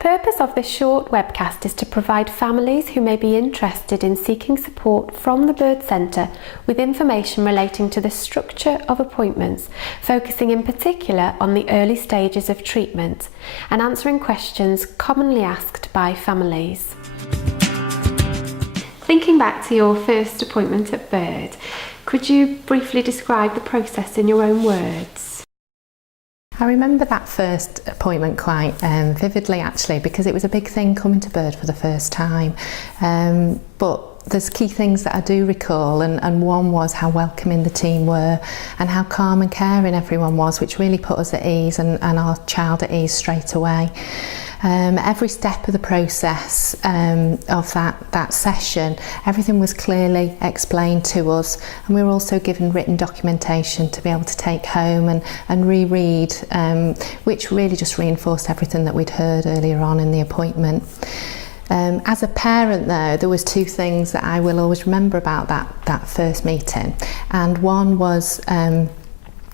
purpose of this short webcast is to provide families who may be interested in seeking support from the Bird Centre with information relating to the structure of appointments, focusing in particular on the early stages of treatment and answering questions commonly asked by families. Thinking back to your first appointment at Bird, could you briefly describe the process in your own words? I remember that first appointment quite vividly actually, because it was a big thing coming to Bird for the first time. But there's key things that I do recall, and one was how welcoming the team were and how calm and caring everyone was, which really put us at ease and our child at ease straight away. Every step of the process of that session, everything was clearly explained to us, and we were also given written documentation to be able to take home and reread, which really just reinforced everything that we'd heard earlier on in the appointment. As a parent though, there was two things that I will always remember about that first meeting, and one was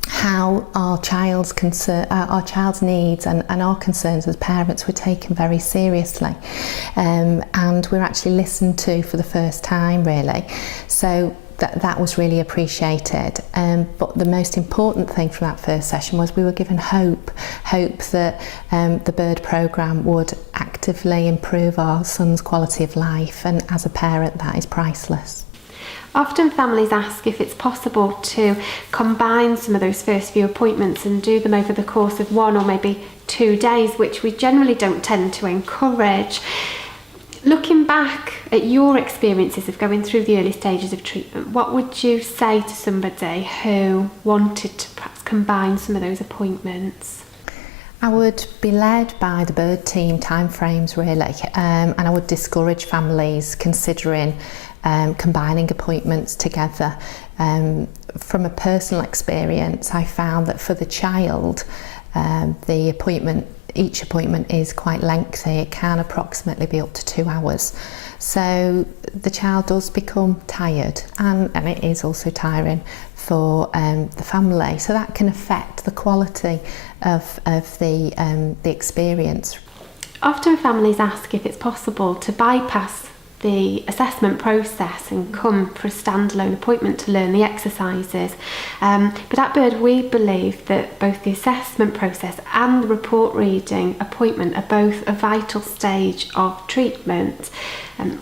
how our child's needs and our concerns as parents were taken very seriously, and we're actually listened to for the first time really, so that was really appreciated. But the most important thing from that first session was we were given hope that the Bird programme would actively improve our son's quality of life, and as a parent that is priceless. Often families ask if it's possible to combine some of those first few appointments and do them over the course of 1 or maybe 2 days, which we generally don't tend to encourage. Looking back at your experiences of going through the early stages of treatment, what would you say to somebody who wanted to perhaps combine some of those appointments? I would be led by the Bird team timeframes really, and I would discourage families considering combining appointments together. From a personal experience, I found that for the child, each appointment is quite lengthy. It can approximately be up to 2 hours. So the child does become tired, and it is also tiring for the family. So that can affect the quality of the experience. Often families ask if it's possible to bypass the assessment process and come for a standalone appointment to learn the exercises. But at Bird we believe that both the assessment process and the report reading appointment are both a vital stage of treatment.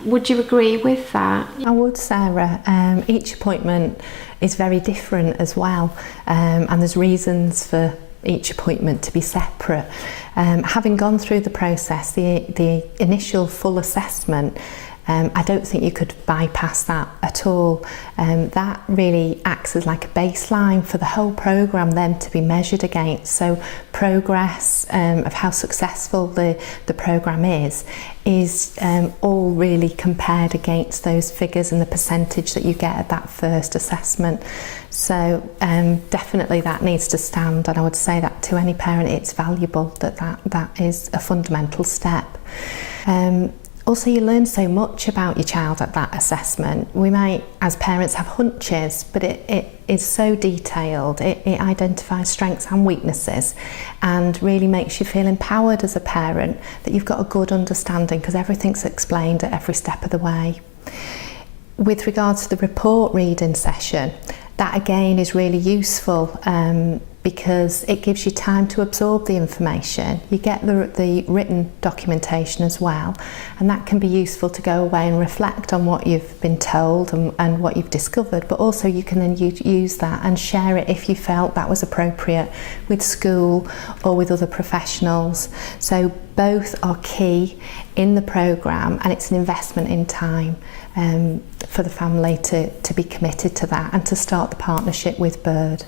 Would you agree with that? I would, Sarah. Each appointment is very different as well, and there's reasons for each appointment to be separate. Having gone through the process, the initial full assessment, I don't think you could bypass that at all. That really acts as like a baseline for the whole programme then to be measured against. So progress of how successful the programme is all really compared against those figures and the percentage that you get at that first assessment. So definitely that needs to stand, and I would say that to any parent it's valuable that is a fundamental step. Also, you learn so much about your child at that assessment. We might, as parents, have hunches, but it is so detailed. It identifies strengths and weaknesses and really makes you feel empowered as a parent, that you've got a good understanding because everything's explained at every step of the way. With regards to the report reading session, that again is really useful because it gives you time to absorb the information. You get the written documentation as well, and that can be useful to go away and reflect on what you've been told and what you've discovered, but also you can then use that and share it if you felt that was appropriate with school or with other professionals. So both are key in the programme, and it's an investment in time for the family to be committed to that and to start the partnership with Bird.